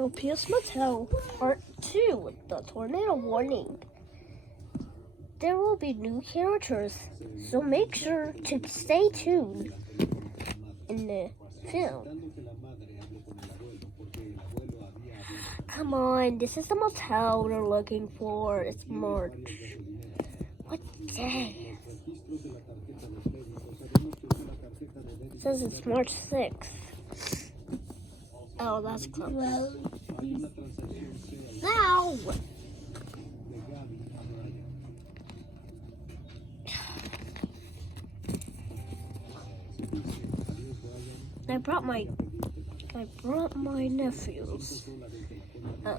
LPS Motel Part 2, the tornado warning. There will be new characters, so make sure to stay tuned in the film. Come on, this is the motel we're looking for. It's March. What day? It says it's March 6th. Oh, that's close. Now! I brought my nephews. Oh.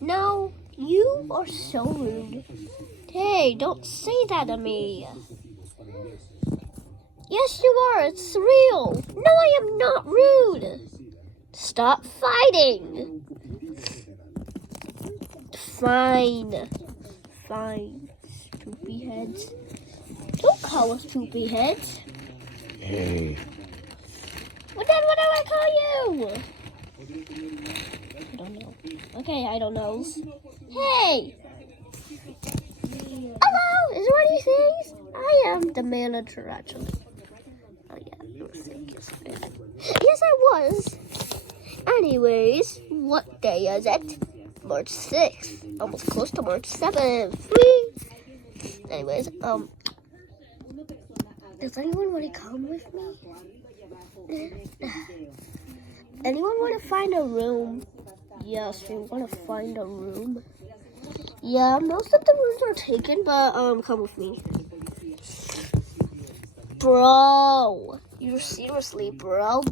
No, you are so rude. Hey, don't say that to me. Yes, you are. It's real. No, I am not rude. Stop fighting. Fine. Poopy heads. Don't call us poopy heads. Hey. What do I call you? I don't know. Okay, I don't know. Hey! Hello! Is what he says? I am the manager, actually. Oh, yeah. Yes, I was. Anyways, what day is it? March 6th. Almost close to March 7th. Whee! Anyways, does anyone want to come with me? Anyone want to find a room? Yes, we want to find a room. Yeah, most of the rooms are taken, but come with me. Bro, you're seriously, bro.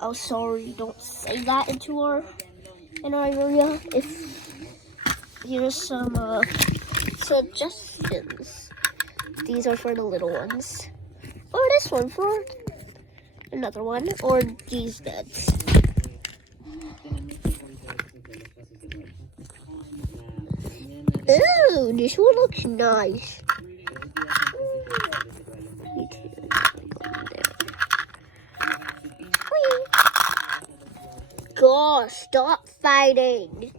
Oh, sorry, don't say that in our area. If here's some suggestions. These are for the little ones. Or this one for another one. Or these beds. Ooh, this one looks nice. Gosh, stop fighting.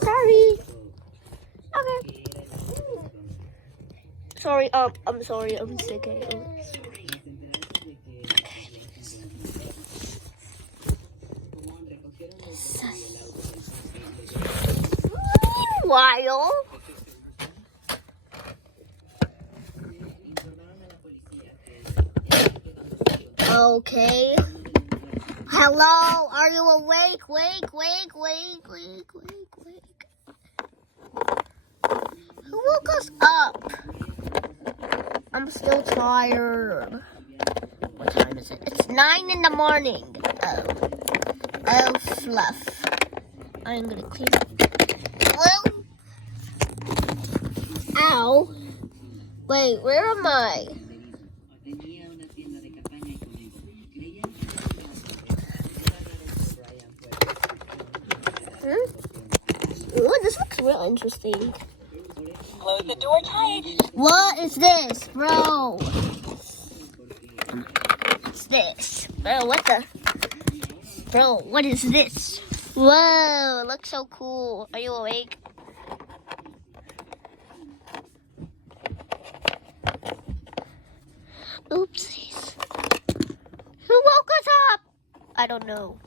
Sorry. Okay. Sorry, I'm sorry, I'm sick. Sorry. Meanwhile, okay. Hello, are you awake? Wake. Who woke us up? I'm still tired. What time is it? It's 9 in the morning. Oh, fluff. I'm gonna clean up. Well, ow. Wait, where am I? Ooh, this looks real interesting. Close the door tight. What is this, bro? What's this? Bro, what is this? Whoa, it looks so cool. Are you awake? Oopsies. Who woke us up? I don't know.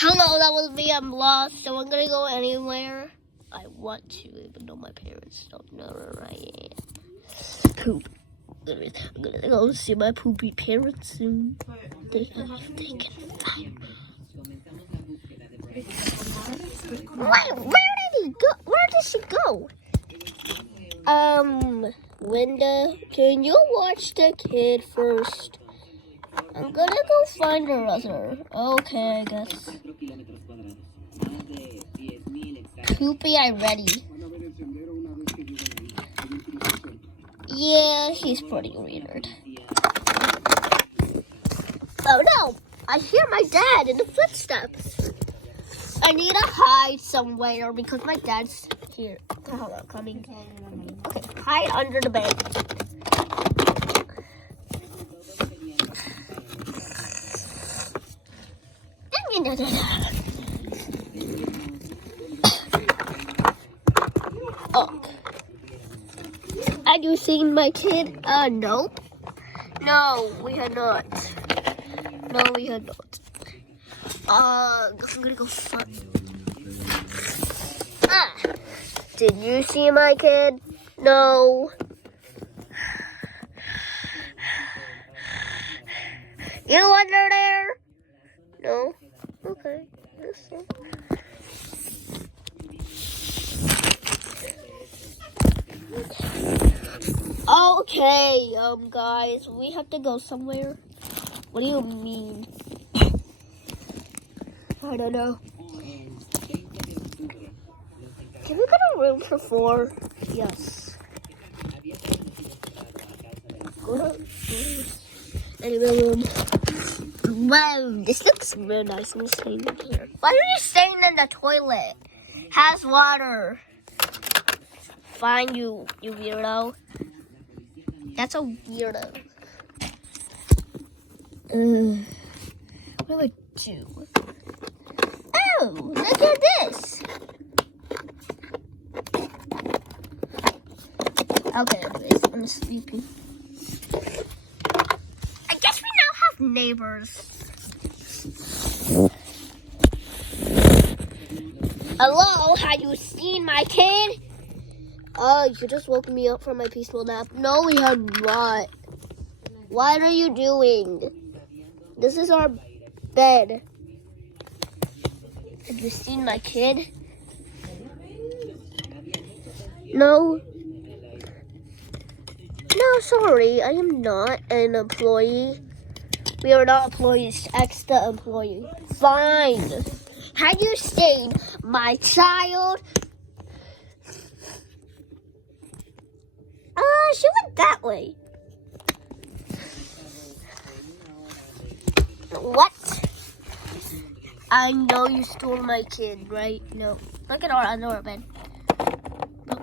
Hello, that was me. I'm lost, so I'm gonna go anywhere I want to, even though my parents don't know where I am. Poop. I'm gonna go see my poopy parents soon. They can fire. Wait, where did he go? Where did she go? Linda, can you watch the kid first? I'm gonna go find her other. Okay, I guess. Poopy, I'm ready. Yeah, she's pretty weird. Oh no! I hear my dad in the footsteps. I need to hide somewhere because my dad's Here. Hold on, coming. Okay, hide under the bed. Oh. Have you seen my kid? Nope. No, we had not. No, we had not. I'm gonna go find. Did you see my kid? No. You under there? No. Okay. Listen. Okay, guys, we have to go somewhere. What do you mean? I don't know. Can we get a room for 4? Yes. Anyway, room. Wow, this looks real nice and staying in here. Why are you staying in the toilet? Has water. Fine, you weirdo. That's a weirdo. What do I do? Oh, look at this. Okay, anyways, I'm sleepy. I guess we now have neighbors. Hello, have you seen my kid? Oh, you just woke me up from my peaceful nap. No, we have not. What are you doing? This is our bed. Have you seen my kid? No. No, sorry. I am not an employee. We are not employees. Extra employee. Fine. Have you seen my child? She went that way. What? I know you stole my kid, right? No. Look at our underwear bed. No.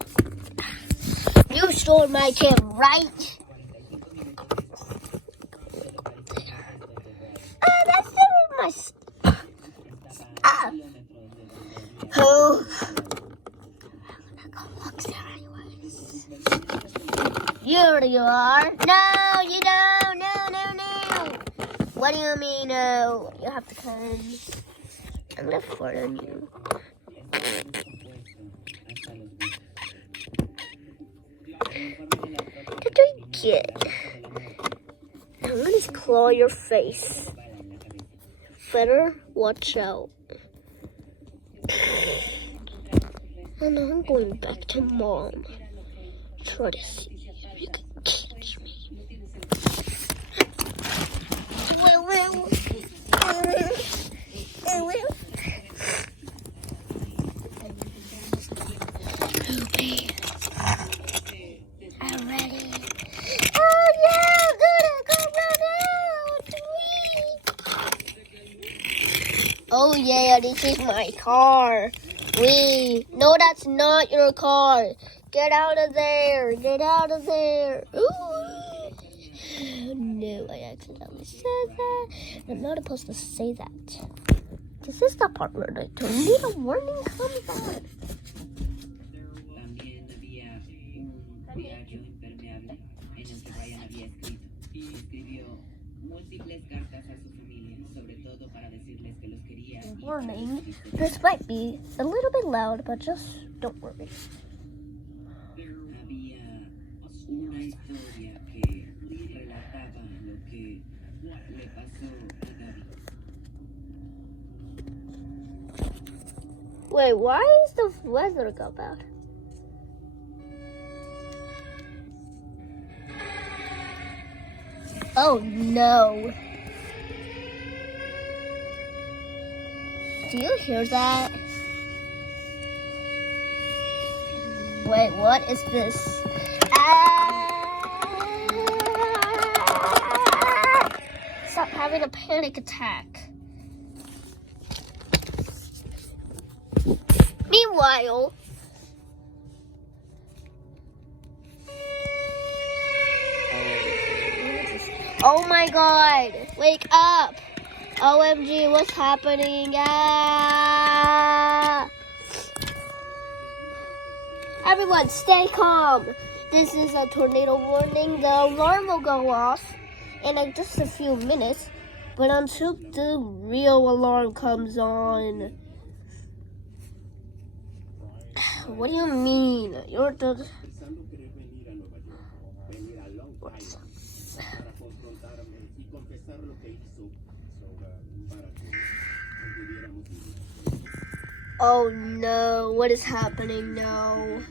You stole my kid, right? That's my Here you are. No, you don't. No. What do you mean, no? You have to come. I'm gonna fart on you. What do I get? I'm gonna claw your face. Better watch out. And I'm going back to mom. Try to see if you can catch me. Poopy. I'm ready. Oh yeah, good. Go run out. Wee. Oh yeah, this is my car. Wee. No, that's not your car. Get out of there. Get out of there. Ooh. No, I accidentally said that. I'm not supposed to say that. This is the part where I don't need a warning comes on. Warning, this might be a little bit loud, but just don't worry. Wait, why is the weather go bad? Oh no. Do you hear that? Wait, what is this? Stop having a panic attack. Meanwhile, Oh my god! Wake up! OMG, what's happening? Ah! Everyone, stay calm. This is a tornado warning. The alarm will go off in just a few minutes, but until the real alarm comes on. What do you mean? You're the... What? Oh no, what is happening now?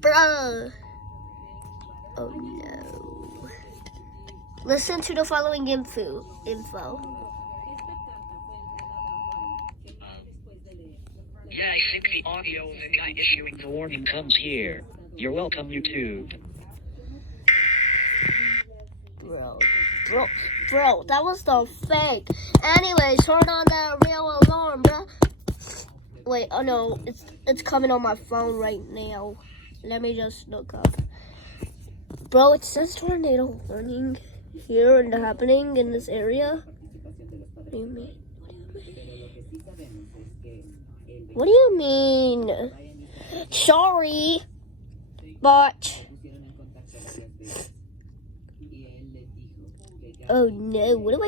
Bruh. Oh no. Listen to the following info. Yeah, I think the audio of the guy issuing the warning comes here. You're welcome, YouTube. Bro, that was the fake. Anyway, turn on the real alarm, bro. Wait, oh no, it's coming on my phone right now. Let me just look up. Bro, it says tornado warning here and happening in this area. What do you mean? What do you mean? Sorry, but... Oh no, what am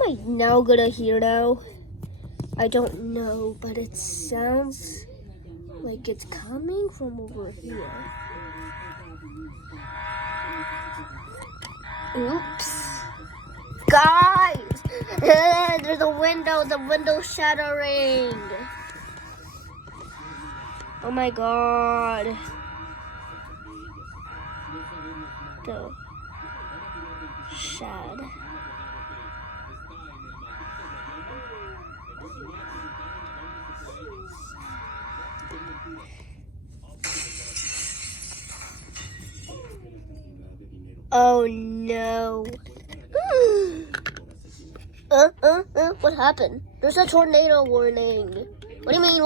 I now gonna hear now? I don't know, but it sounds like it's coming from over here. Oops. Guys! There's a window, the window's shattering. Oh my god. The shad. Oh no. What happened? There's a tornado warning. What do you mean?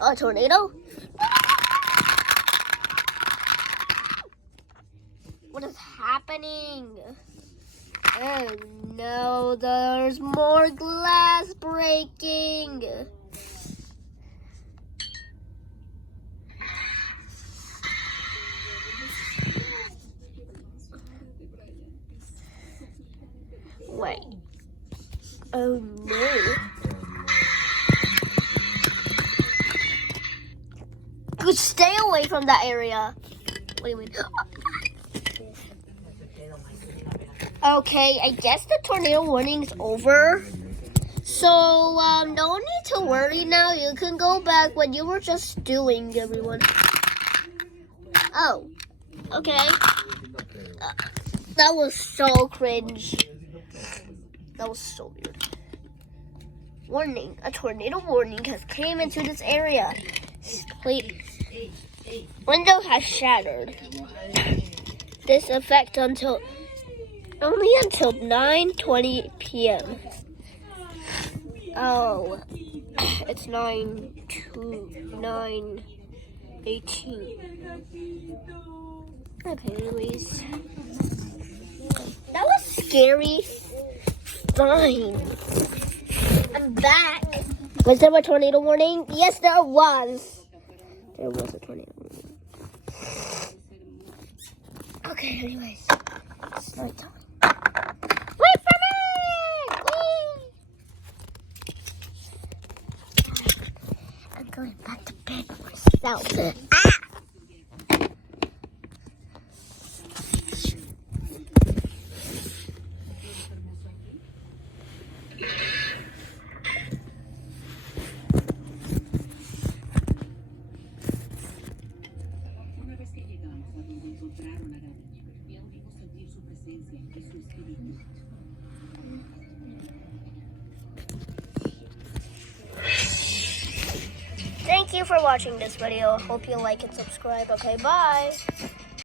A tornado? What is happening? Oh no, there's more glass breaking. Wait. Oh no. Stay away from that area. What do you mean? Okay, I guess the tornado warning is over. So, no need to worry now. You can go back what you were just doing, everyone. Oh, okay. That was so cringe. That was so weird. Warning, a tornado warning has came into this area. Please. Window has shattered. This effect only until 9:20 p.m. Oh, it's 9:18. Okay, anyways. That was scary. Fine. I'm back. Was there a tornado warning? Yes, there was. There was a tornado warning. Okay, anyways. It's nighttime. Wait for me! Wait. I'm going back to bed myself. Ah! Thank you for watching this video. Hope you like and subscribe. Okay, bye.